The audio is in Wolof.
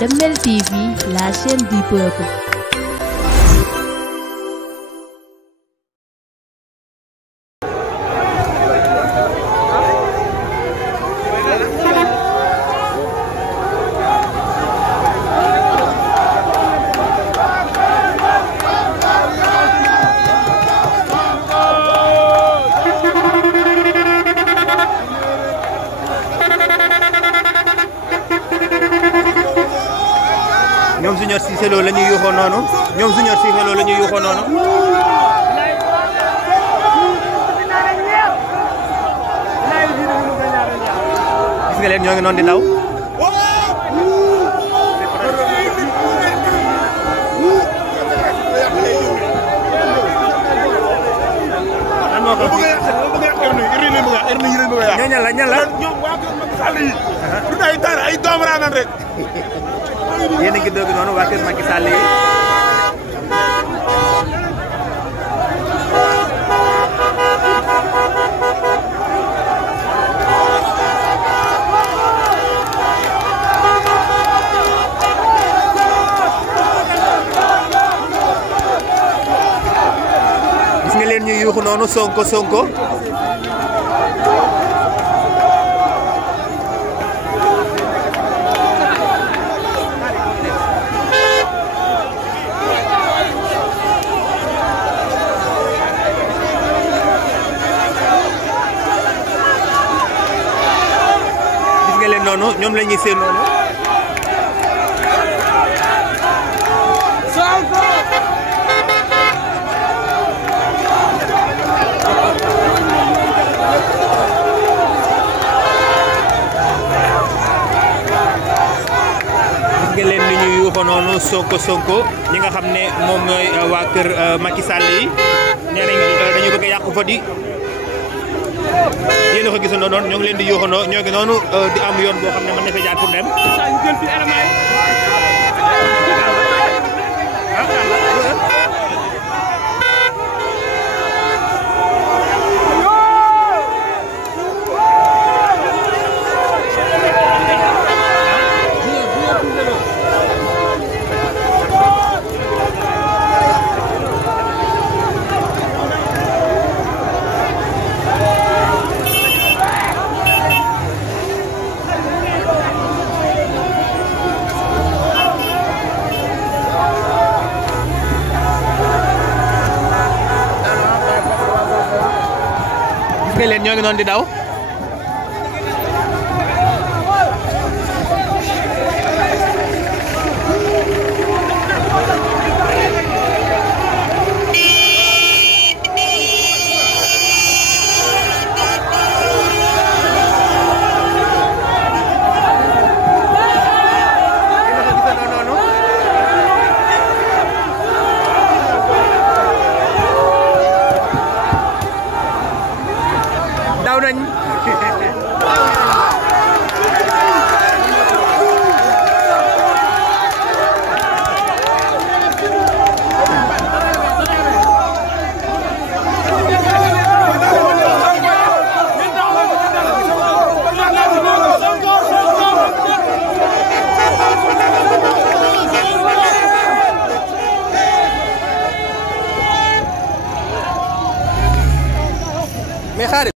Damel TV, la chaîne du peuple. ñoom Junior Cissé Lo la ñuy yuuxoo noonu ñoom Junior Cissé Lo la ñuy yuuxoo noonu gis nga leen ñoo ngi noonu di daw ñoo ñan la ñoom waa kër Macky Sall yi du ay dara ay doom raanan rek yéen a ngi dégg noonu waa kër Macky Sall yi gis nga leen ñuy yuuxu noonu Sonko Sonko noonu ñoom la ñuy seen noonu Sonko gis nga leen ni ñuy yuuxoo noonu Sonko ñi nga xam ne moom mooy waa kër Macky Sall yi nee nañ dañu bëgg a yàqu fa di yéen a ko gisandoo noonu ñoo ngi leen di yuuxandoo ñoo ngi noonu di am yoon boo xam ne mën na fee jaar pour dem. gis nga leen ñoo ngi noonu di daw daw nañ